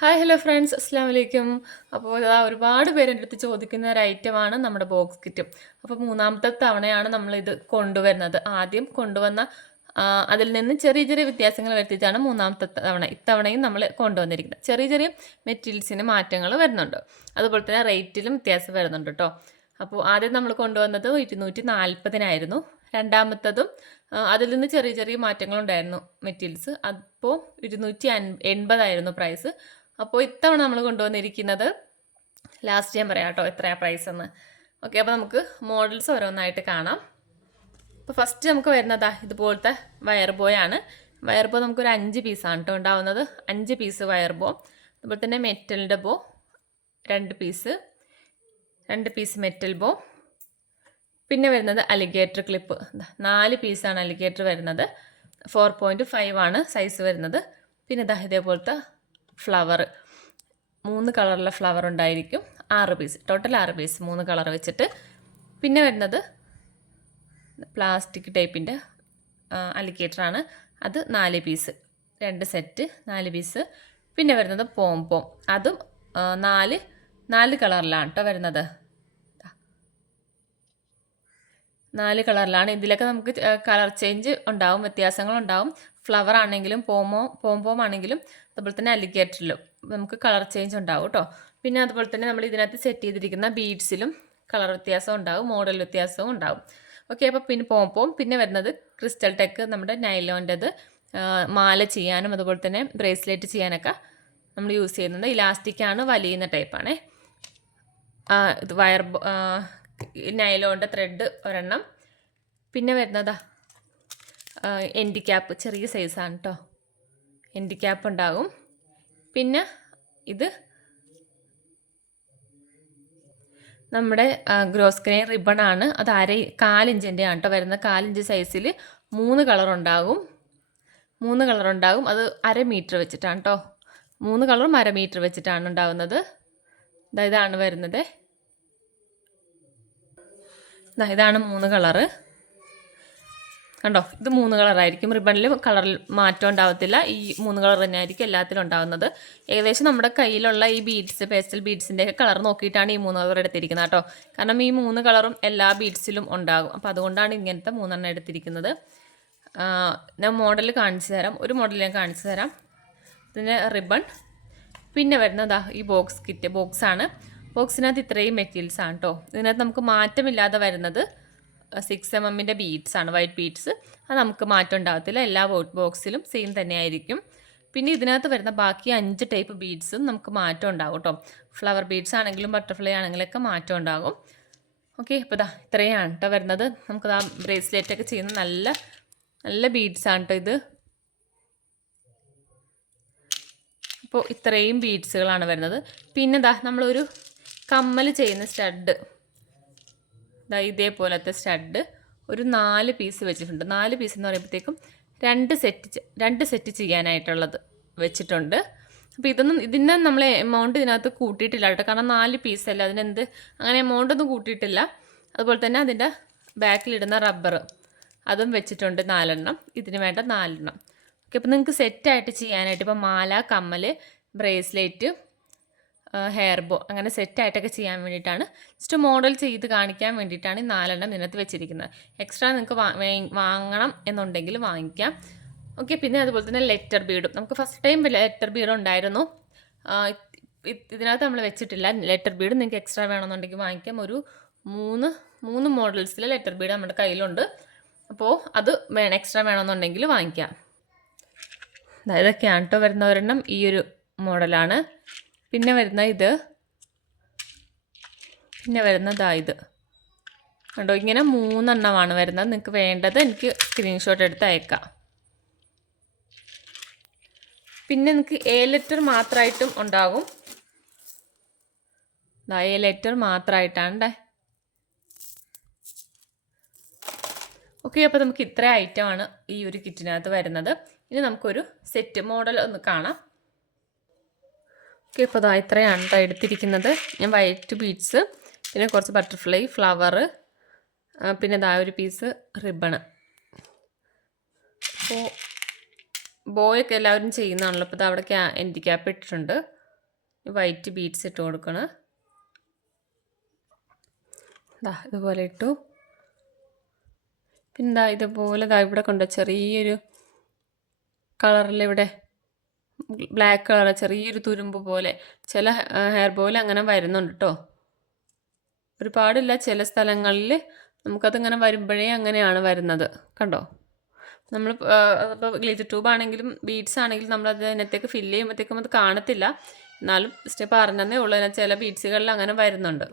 Hi hello friends അസ്സാം വലൈക്കും അപ്പോൾ ഇതാ ഒരുപാട് പേര് എന്റെ അടുത്ത് ചോദിക്കുന്ന ഒരു ഐറ്റമാണ് നമ്മുടെ ബോക്സ് കിറ്റ് അപ്പോൾ മൂന്നാമത്തെ തവണയാണ് നമ്മൾ ഇത് കൊണ്ടുവരുന്നത്. ആദ്യം കൊണ്ടുവന്ന അതിൽ നിന്ന് ചെറിയ ചെറിയ വ്യത്യാസങ്ങൾ വരുത്തിയിട്ടാണ് മൂന്നാമത്തെ തവണ ഇത്തവണയും നമ്മൾ കൊണ്ടുവന്നിരിക്കുന്നത്. ചെറിയ ചെറിയ മെറ്റീരിയൽസിന് മാറ്റങ്ങൾ വരുന്നുണ്ട്. അതുപോലെ തന്നെ റേറ്റിലും വ്യത്യാസം വരുന്നുണ്ട് കേട്ടോ അപ്പോൾ ആദ്യം നമ്മൾ കൊണ്ടുവന്നത് ഇരുന്നൂറ്റി നാൽപ്പതിനായിരുന്നു രണ്ടാമത്തതും അതിൽ നിന്ന് ചെറിയ ചെറിയ മാറ്റങ്ങളുണ്ടായിരുന്നു മെറ്റീരിയൽസ്. അപ്പോൾ ഇരുന്നൂറ്റി അൻ എൺപതായിരുന്നു പ്രൈസ് അപ്പോൾ ഇത്തവണ നമ്മൾ കൊണ്ടുവന്നിരിക്കുന്നത് ലാസ്റ്റ് ഞാൻ പറയാം കേട്ടോ എത്രയാണ് പ്രൈസ് എന്ന്. ഓക്കെ അപ്പോൾ നമുക്ക് മോഡൽസ് ഓരോന്നായിട്ട് കാണാം. അപ്പോൾ ഫസ്റ്റ് നമുക്ക് വരുന്നതാ ഇതുപോലത്തെ വയർ ബോയാണ് വയർ ബോ നമുക്കൊരു അഞ്ച് പീസാണ് കേട്ടോ ഉണ്ടാവുന്നത്. അഞ്ച് പീസ് വയർ ബോ അതുപോലെ തന്നെ മെറ്റലിന്റെ ബോ രണ്ട് പീസ് രണ്ട് പീസ് മെറ്റൽ ബോ പിന്നെ വരുന്നത് അലിഗേറ്റർ ക്ലിപ്പ് നാല് പീസാണ് അലിഗേറ്റർ വരുന്നത്. ഫോർ പോയിന്റ് ഫൈവ് ആണ് സൈസ് വരുന്നത്. പിന്നെ ഇതാ ഇതേപോലത്തെ ഫ്ലവർ മൂന്ന് കളറിലെ ഫ്ലവർ ഉണ്ടായിരിക്കും. ആറ് പീസ് ടോട്ടൽ ആറ് പീസ് മൂന്ന് കളർ വെച്ചിട്ട്. പിന്നെ വരുന്നത് പ്ലാസ്റ്റിക് ടൈപ്പിന്റെ അലിക്കേറ്ററാണ് അത് നാല് പീസ് രണ്ട് സെറ്റ് നാല് പീസ് പിന്നെ വരുന്നത് പോം പോം അതും നാല് നാല് കളറിലാണ് കേട്ടോ വരുന്നത്. നാല് കളറിലാണ്. ഇതിലൊക്കെ നമുക്ക് കളർ ചേഞ്ച് ഉണ്ടാവും വ്യത്യാസങ്ങളുണ്ടാവും. ഫ്ലവർ ആണെങ്കിലും പോമോ പോംപോം ആണെങ്കിലും അതുപോലെ തന്നെ അലിഗേറ്ററിലും നമുക്ക് കളർ ചേഞ്ച് ഉണ്ടാവും കേട്ടോ പിന്നെ അതുപോലെ തന്നെ നമ്മൾ ഇതിനകത്ത് സെറ്റ് ചെയ്തിരിക്കുന്ന ബീഡ്സിലും കളർ വ്യത്യാസം ഉണ്ടാവും മോഡൽ വ്യത്യാസവും ഉണ്ടാവും. ഓക്കെ അപ്പോൾ പിന്നെ പോംപോം പിന്നെ വരുന്നത് ക്രിസ്റ്റൽ ടെക്ക് നമ്മുടെ നൈലോന്റെത് മാല ചെയ്യാനും അതുപോലെ തന്നെ ബ്രേസ്ലെറ്റ് ചെയ്യാനൊക്കെ നമ്മൾ യൂസ് ചെയ്യുന്നത്. ഇലാസ്റ്റിക്കാണ് വലിയുന്ന ടൈപ്പാണേ ഇത് വയർ നൈലോന്റെ ത്രെഡ് ഒരെണ്ണം. പിന്നെ വരുന്നതാ എൻഡി ക്യാപ്പ് ചെറിയ സൈസാണ് കേട്ടോ എൻഡി ക്യാപ്പ് ഉണ്ടാകും. പിന്നെ ഇത് നമ്മുടെ ഗ്രോസ് ക്രെയിൻ റിബൺ ആണ്. അത് അര കാലിഞ്ചിന്റെ ആണ് കേട്ടോ വരുന്ന കാലിഞ്ച് സൈസിൽ മൂന്ന് കളർ ഉണ്ടാകും. മൂന്ന് കളർ ഉണ്ടാകും. അത് അര മീറ്റർ വെച്ചിട്ടാണ് കേട്ടോ മൂന്ന് കളറും അര മീറ്റർ വെച്ചിട്ടാണ് ഉണ്ടാകുന്നത് ഇതാണ് വരുന്നത്. ഇതാണ് മൂന്ന് കളറ് കണ്ടോ? ഇത് മൂന്ന് കളറായിരിക്കും റിബണിൽ കളറിൽ മാറ്റം ഉണ്ടാവത്തില്ല. ഈ മൂന്ന് കളർ തന്നെ ആയിരിക്കും എല്ലാത്തിലും ഉണ്ടാവുന്നത്. ഏകദേശം നമ്മുടെ കയ്യിലുള്ള ഈ ബീഡ്സ് പേസ്റ്റൽ ബീഡ്സിന്റെ കളർ നോക്കിയിട്ടാണ് ഈ മൂന്ന് കളർ എടുത്തിരിക്കുന്നത് കേട്ടോ. കാരണം ഈ മൂന്ന് കളറും എല്ലാ ബീഡ്സിലും ഉണ്ടാകും. അപ്പോൾ അതുകൊണ്ടാണ് ഇങ്ങനത്തെ മൂന്നെണ്ണം എടുത്തിരിക്കുന്നത്. ഞാൻ മോഡൽ കാണിച്ചു തരാം. ഒരു മോഡൽ ഞാൻ കാണിച്ചു തരാം. പിന്നെ റിബൺ പിന്നെ വരുന്നതാ ഈ ബോക്സ് കിറ്റ് ബോക്സാണ് ബോക്സിനകത്ത് ഇത്രയും മെറ്റീരിയൽസ് ആണ് കേട്ടോ ഇതിനകത്ത് നമുക്ക് മാറ്റമില്ലാതെ വരുന്നത് സിക്സ് എം എമ്മിന്റെ ബീഡ്സ് ആണ് വൈറ്റ് ബീഡ്സ് അത് നമുക്ക് മാറ്റം ഉണ്ടാകത്തില്ല. എല്ലാ ബോക്സിലും സെയിം തന്നെയായിരിക്കും പിന്നെ ഇതിനകത്ത് വരുന്ന ബാക്കി അഞ്ച് ടൈപ്പ് ബീഡ്സും നമുക്ക് മാറ്റം ഉണ്ടാകും കേട്ടോ ഫ്ലവർ ബീഡ്സ് ആണെങ്കിലും ബട്ടർഫ്ലൈ ആണെങ്കിലൊക്കെ മാറ്റം ഉണ്ടാകും. ഓക്കെ അപ്പോൾ ഇതാ ഇത്രയാണ് കേട്ടോ വരുന്നത്. നമുക്ക് ആ ബ്രേസ്ലെറ്റ് ഒക്കെ ചെയ്യുന്ന നല്ല നല്ല ബീഡ്സ് ആണ് കേട്ടോ ഇത്. അപ്പോൾ ഇത്രയും ബീഡ്സുകളാണ് വരുന്നത്. പിന്നെ ദാ നമ്മളൊരു കമ്മൽ ചെയ്യുന്ന സ്റ്റഡ്. ഇതേപോലത്തെ സ്റ്റഡ്. ഒരു നാല് പീസ് വെച്ചിട്ടുണ്ട്. നാല് പീസ് എന്ന് പറയുമ്പോഴത്തേക്കും രണ്ട് സെറ്റ് രണ്ട് സെറ്റ് ചെയ്യാനായിട്ടുള്ളത് വെച്ചിട്ടുണ്ട്. അപ്പോൾ ഇതൊന്നും ഇതിന്റെ നമ്മൾ എമൗണ്ട് ഇതിനകത്ത് കൂട്ടിയിട്ടില്ല കേട്ടോ. കാരണം നാല് പീസല്ല അതിനെന്ത്? അങ്ങനെ എമൗണ്ട് ഒന്നും കൂട്ടിയിട്ടില്ല. അതുപോലെ തന്നെ അതിന്റെ ബാക്കിലിടുന്ന റബ്ബർ അതും വെച്ചിട്ടുണ്ട് നാലെണ്ണം. ഇതിന് വേണ്ട നാലെണ്ണം. ഓക്കെ അപ്പോൾ നിങ്ങൾക്ക് സെറ്റായിട്ട് ചെയ്യാനായിട്ട് ഇപ്പോൾ മാല കമ്മൽ ബ്രേസ്ലെറ്റ് ഹെയർ ബോ അങ്ങനെ സെറ്റായിട്ടൊക്കെ ചെയ്യാൻ വേണ്ടിയിട്ടാണ്. ജസ്റ്റ് മോഡൽ ചെയ്ത് കാണിക്കാൻ വേണ്ടിയിട്ടാണ് ഈ നാലെണ്ണം ഇതിനകത്ത് വെച്ചിരിക്കുന്നത്. എക്സ്ട്രാ നിങ്ങൾക്ക് വാങ്ങണം എന്നുണ്ടെങ്കിൽ വാങ്ങിക്കാം. ഓക്കെ പിന്നെ അതുപോലെ തന്നെ ലെറ്റർ ബീഡും നമുക്ക് ഫസ്റ്റ് ടൈം ലെറ്റർ ബീഡ് ഉണ്ടായിരുന്നു. ഇതിനകത്ത് നമ്മൾ വെച്ചിട്ടില്ല. ലെറ്റർ ബീഡ് നിങ്ങൾക്ക് എക്സ്ട്രാ വേണമെന്നുണ്ടെങ്കിൽ വാങ്ങിക്കാം. ഒരു മൂന്ന് മൂന്ന് മോഡൽസിലെ ലെറ്റർ ബീഡ് നമ്മുടെ കയ്യിലുണ്ട്. അപ്പോൾ അത് വേണം എക്സ്ട്രാ വേണമെന്നുണ്ടെങ്കിൽ വാങ്ങിക്കാം. ഇതൊക്കെയാണ് കേട്ടോ വരുന്ന ഒരെണ്ണം. ഈ ഒരു മോഡലാണ് പിന്നെ വരുന്ന ഇത്. പിന്നെ വരുന്നതാ ഇത്. കണ്ടോ ഇങ്ങനെ മൂന്നെണ്ണമാണ് വരുന്നത്. നിങ്ങൾക്ക് വേണ്ടത് എനിക്ക് സ്ക്രീൻഷോട്ട് എടുത്ത് അയക്കാം. പിന്നെ നിങ്ങൾക്ക് എ ലെറ്റർ മാത്രമായിട്ടും ഉണ്ടാകും. എ ലെറ്റർ മാത്രമായിട്ടാണ് ഓക്കെ അപ്പോൾ നമുക്ക് ഇത്ര ഐറ്റമാണ് ഈ ഒരു കിറ്റിനകത്ത് വരുന്നത്. ഇനി നമുക്കൊരു സെറ്റ് മോഡൽ ഒന്ന് കാണാം. ഓക്കെ ഇപ്പോൾ ഇതാ ഇത്രയാണ് കേട്ടോ എടുത്തിരിക്കുന്നത്. ഞാൻ വൈറ്റ് ബീഡ്സ് പിന്നെ കുറച്ച് ബട്ടർഫ്ലൈ ഫ്ലവർ പിന്നെ ഇതാ ഒരു പീസ് റിബണ് അപ്പോൾ ബോയൊക്കെ എല്ലാവരും ചെയ്യുന്നതാണല്ലോ. അപ്പോൾ ഇത് അവിടെ ക്യാ എന്റെ ക്യാപ്പ് ഇട്ടിട്ടുണ്ട്. വൈറ്റ് ബീഡ്സ് ഇട്ട് കൊടുക്കണം. ദാ ഇതുപോലെ ഇട്ടു. പിന്നെ ഇതുപോലെ ദാ ഇവിടെ കൊണ്ട് ചെറിയൊരു കളറിൽ ഇവിടെ ബ്ലാക്ക് കളർ ചെറിയൊരു തുരുമ്പ് പോലെ. ചില ഹെയർ പോലെ അങ്ങനെ വരുന്നുണ്ട് കേട്ടോ ഒരുപാടില്ല ചില സ്ഥലങ്ങളിൽ നമുക്കത് നമുക്കതിങ്ങനെ വരുമ്പോഴേ അങ്ങനെയാണ് വരുന്നത്. കണ്ടോ? നമ്മൾ ഇപ്പോൾ ഗ്ലിറ്റർ ട്യൂബ് ആണെങ്കിലും ബീഡ്സ് ആണെങ്കിലും നമ്മൾ അത് അതിനകത്തേക്ക് ഫില്ല് ചെയ്യുമ്പോഴത്തേക്കും അത് കാണത്തില്ല. എന്നാലും ജസ്റ്റ് അറിഞ്ഞതേ ഉള്ളൂ. ചില ബീഡ്സുകളിൽ അങ്ങനെ വരുന്നുണ്ട്.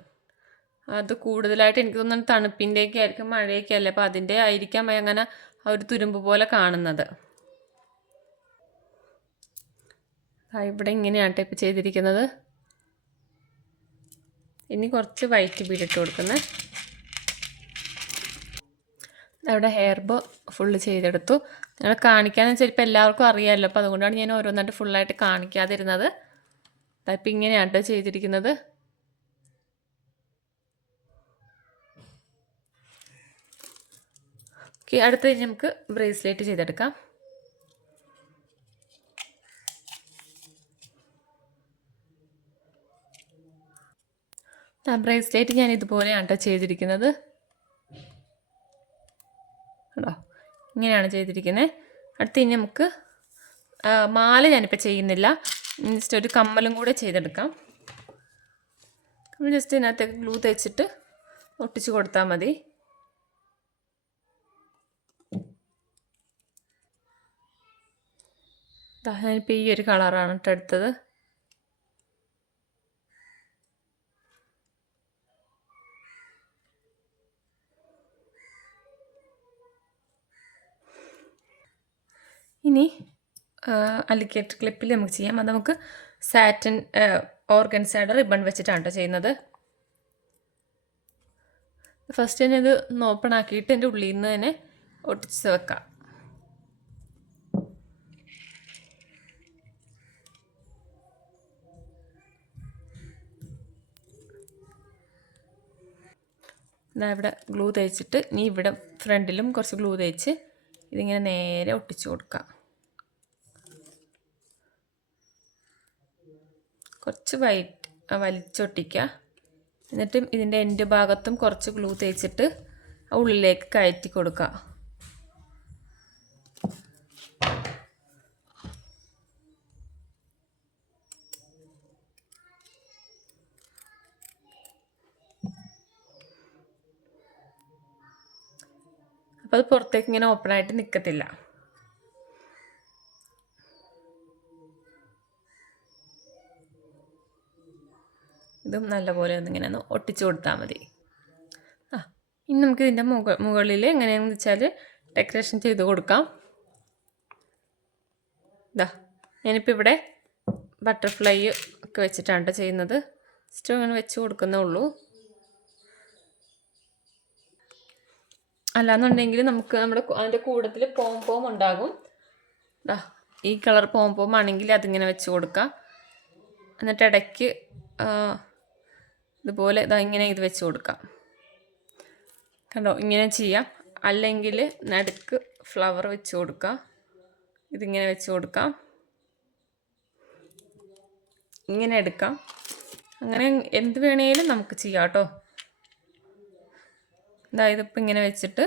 അത് കൂടുതലായിട്ട് എനിക്ക് തോന്നുന്നു തണുപ്പിന്റെയൊക്കെ ആയിരിക്കും മഴയൊക്കെ അല്ലേ? അപ്പോൾ അതിന്റെ ആയിരിക്കാം അങ്ങനെ ഒരു തുരുമ്പ് പോലെ കാണുന്നത് ആ ഇവിടെ ഇങ്ങനെയാണ് ടൈപ്പ് ചെയ്തിരിക്കുന്നത്? ഇനി കുറച്ച് വൈറ്റ് ബീഡ് ഇട്ട് കൊടുക്കുന്നത് അവിടെ ഹെയർ ബോ ഫുള്ള് ചെയ്തെടുത്തു. ഞങ്ങൾ കാണിക്കാന്ന് വെച്ചാൽ ഇപ്പോൾ എല്ലാവർക്കും അറിയാമല്ലോ അപ്പോൾ അതുകൊണ്ടാണ് ഞാൻ ഓരോന്നായിട്ട് ഫുള്ളായിട്ട് കാണിക്കാതിരുന്നത്. അതിപ്പോൾ ഇങ്ങനെയാണ് കേട്ടോ ചെയ്തിരിക്കുന്നത്. ഓക്കെ അടുത്ത് നമുക്ക് ബ്രേസ്ലെറ്റ് ചെയ്തെടുക്കാം. ബ്രേസ്ലെറ്റ് ഞാൻ ഇതുപോലെയാണ് കേട്ടോ ചെയ്തിരിക്കുന്നത്. കണ്ടോ? ഇങ്ങനെയാണ് ചെയ്തിരിക്കുന്നത് അടുത്ത് ഇനി നമുക്ക് മാല ഞാനിപ്പോൾ ചെയ്യുന്നില്ല. ജസ്റ്റ് ഒരു കമ്മലും കൂടെ ചെയ്തെടുക്കാം. കമ്മൽ ജസ്റ്റ് ഇതിനകത്തേക്ക് ഗ്ലൂ തേച്ചിട്ട് ഒട്ടിച്ച് കൊടുത്താൽ മതി. ഞാനിപ്പോൾ ഈ ഒരു കളറാണ് കേട്ടോ എടുത്തത്. ഇനി അലിക്കേറ്റ് ക്ലിപ്പിൽ നമുക്ക് ചെയ്യാം. അത് നമുക്ക് സാറ്റിൻ ഓർഗൻസയുടെ റിബൺ വെച്ചിട്ടാണ് കേട്ടോ ചെയ്യുന്നത്. ഫസ്റ്റ് തന്നെ ഇത് ഓപ്പൺ ആക്കിയിട്ട് എന്റെ ഉള്ളിൽ നിന്ന് തന്നെ ഒട്ടിച്ച് വെക്കാം. ഇതാ ഇവിടെ ഗ്ലൂ തേച്ചിട്ട് ഇനി ഇവിടെ ഫ്രണ്ടിലും കുറച്ച് ഗ്ലൂ തേച്ച് ഇതിങ്ങനെ നേരെ ഒട്ടിച്ചു കൊടുക്കാം. കുറച്ച് വൈറ്റ് വലിച്ചൊട്ടിക്കുക. എന്നിട്ടും ഇതിന്റെ എൻഡ് ഭാഗത്തും കുറച്ച് ഗ്ലൂ തേച്ചിട്ട് ഉള്ളിലേക്ക് കയറ്റി കൊടുക്കുക. അപ്പോൾ അത് പുറത്തേക്ക് ഇങ്ങനെ ഓപ്പണായിട്ട് നിൽക്കത്തില്ല ഇതും നല്ലപോലെ ഒന്നിങ്ങനെ ഒന്ന് ഒട്ടിച്ചു കൊടുത്താൽ മതി. ആ ഇനി നമുക്ക് ഇതിന്റെ മുക മുകളിൽ എങ്ങനെയാണെന്ന് വെച്ചാൽ ഡെക്കറേഷൻ ചെയ്ത് കൊടുക്കാം. ഇതാ ഞാനിപ്പോൾ ഇവിടെ ബട്ടർഫ്ലൈ ഒക്കെ വെച്ചിട്ടാണ് ചെയ്യുന്നത്. ജസ്റ്റ് അങ്ങനെ വെച്ച് കൊടുക്കുന്നേ ഉള്ളൂ. അല്ലാന്നുണ്ടെങ്കിൽ നമുക്ക് നമ്മുടെ അതിന്റെ കൂടത്തിൽ പോം പോം ഉണ്ടാകും. ഈ കളർ പോം ആണെങ്കിൽ അതിങ്ങനെ വെച്ച് കൊടുക്കാം. എന്നിട്ട് ഇടയ്ക്ക് ഇതുപോലെ ഇതാ ഇങ്ങനെ ഇത് വെച്ച് കൊടുക്കാം. കണ്ടോ? ഇങ്ങനെ ചെയ്യാം. അല്ലെങ്കിൽ നടുക്ക് ഫ്ലവർ വെച്ച് കൊടുക്കാം. ഇതിങ്ങനെ വെച്ച് കൊടുക്കാം. ഇങ്ങനെ എടുക്കാം. അങ്ങനെ എന്ത് വേണേലും നമുക്ക് ചെയ്യാം കേട്ടോ. അതായത് ഇപ്പം ഇങ്ങനെ വെച്ചിട്ട്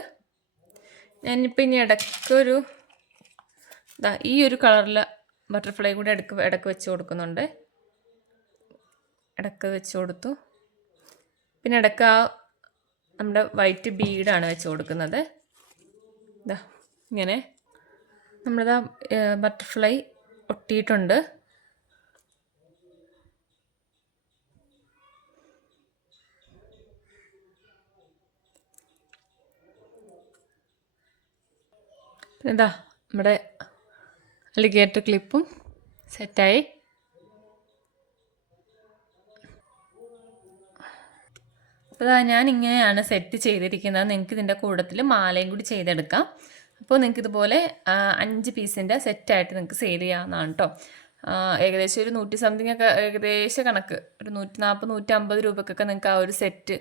ഞാനിപ്പോൾ ഇനി ഇടയ്ക്കൊരു ഇതാ ഈ ഒരു കളറിൽ ബട്ടർഫ്ലൈ കൂടി ഇടയ്ക്ക് ഇടയ്ക്ക് വെച്ച് കൊടുക്കുന്നുണ്ട്. ഇടയ്ക്ക് വെച്ച് കൊടുത്തു. പിന്നെ ഇടയ്ക്ക് ആ നമ്മുടെ വൈറ്റ് ബീഡാണ് വെച്ച് കൊടുക്കുന്നത്. ഇതാ ഇങ്ങനെ. നമ്മളിതാ ബട്ടർഫ്ലൈ ഒട്ടിയിട്ടുണ്ട്. പിന്നെന്താ നമ്മുടെ അലിഗേറ്റർ ക്ലിപ്പും സെറ്റായി അപ്പോൾ ഞാൻ ഇങ്ങനെയാണ് സെറ്റ് ചെയ്തിരിക്കുന്നത്. നിങ്ങൾക്ക് ഇതിന്റെ കൂടത്തിൽ മാലയും കൂടി ചെയ്തെടുക്കാം. അപ്പോൾ നിങ്ങൾക്ക് ഇതുപോലെ അഞ്ച് പീസിന്റെ സെറ്റായിട്ട് നിങ്ങൾക്ക് സെയിൽ ചെയ്യാവുന്നതാണ് കേട്ടോ ഏകദേശം ഒരു നൂറ്റി സംതിങ് ഒക്കെ ഏകദേശ കണക്ക്. ഒരു നൂറ്റി നാൽപ്പത് നൂറ്റി അമ്പത് രൂപക്കൊക്കെ നിങ്ങൾക്ക് ആ ഒരു സെറ്റ്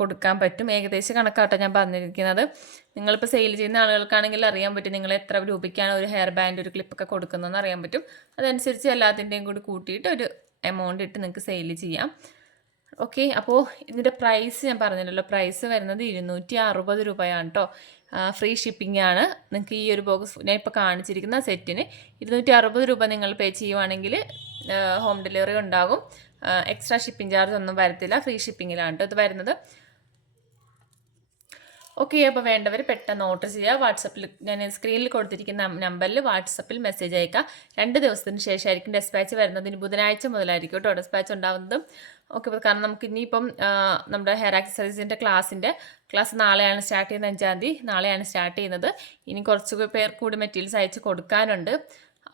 കൊടുക്കാൻ പറ്റും. ഏകദേശം കണക്കാട്ടോ ഞാൻ പറഞ്ഞിരിക്കുന്നത്. നിങ്ങളിപ്പോൾ സെയിൽ ചെയ്യുന്ന ആളുകൾക്കാണെങ്കിൽ അറിയാൻ പറ്റും നിങ്ങൾ എത്ര രൂപയ്ക്കാണ് ഒരു ഹെയർ ബാൻഡ് ഒരു ക്ലിപ്പൊക്കെ കൊടുക്കുന്നതെന്ന് അറിയാൻ പറ്റും. അതനുസരിച്ച് എല്ലാത്തിന്റെയും കൂടി കൂട്ടിയിട്ട് ഒരു എമൗണ്ട് ഇട്ട് നിങ്ങൾക്ക് സെയിൽ ചെയ്യാം. ഓക്കെ അപ്പോൾ ഇതിന്റെ പ്രൈസ് ഞാൻ പറഞ്ഞില്ലല്ലോ. പ്രൈസ് വരുന്നത് ഇരുന്നൂറ്റി അറുപത് രൂപയാണ് കേട്ടോ ഫ്രീ ഷിപ്പിംഗ് ആണ്. നിങ്ങൾക്ക് ഈ ഒരു ബോക്സ് ഞാൻ ഇപ്പോൾ കാണിച്ചിരിക്കുന്ന സെറ്റിന് ഇരുന്നൂറ്റി അറുപത് രൂപ നിങ്ങൾ പേ ചെയ്യുവാണെങ്കിൽ ഹോം ഡെലിവറി ഉണ്ടാകും. എക്സ്ട്രാ ഷിപ്പിംഗ് ചാർജ് ഒന്നും വരത്തില്ല. ഫ്രീ ഷിപ്പിങ്ങിലാണ് കേട്ടോ ഇത് വരുന്നത്. ഓക്കെ അപ്പോൾ വേണ്ടവർ പെട്ടെന്ന് ഓർഡർ ചെയ്യുക. വാട്സപ്പിൽ ഞാൻ സ്ക്രീനിൽ കൊടുത്തിരിക്കുന്ന നമ്പറിൽ വാട്സപ്പിൽ മെസ്സേജ് അയക്കുക. രണ്ട് ദിവസത്തിന് ശേഷമായിരിക്കും ഡെസ്പാച്ച് വരുന്നതിന് ബുധനാഴ്ച മുതലായിരിക്കും കേട്ടോ ഡെസ്പാച്ച് ഉണ്ടാകുന്നതും ഓക്കെ കാരണം നമുക്ക് ഇനിയിപ്പം നമ്മുടെ ഹെയർ ആക്സസറീസിന്റെ ക്ലാസ്സിന്റെ ക്ലാസ് നാളെയാണ് സ്റ്റാർട്ട് ചെയ്യുന്നത് അഞ്ചാം തീയതി. നാളെയാണ് സ്റ്റാർട്ട് ചെയ്യുന്നത്. ഇനി കുറച്ച് പേർ കൂടി മെറ്റീരിയൽസ് അയച്ച് കൊടുക്കാനുണ്ട്.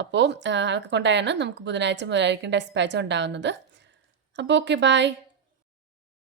അപ്പോൾ അതൊക്കെ കൊണ്ടാണ് നമുക്ക് ബുധനാഴ്ച മുതലായിരിക്കും ഡെസ്പാച്ച് ഉണ്ടാകുന്നത് അപ്പോൾ ഓക്കെ ബൈ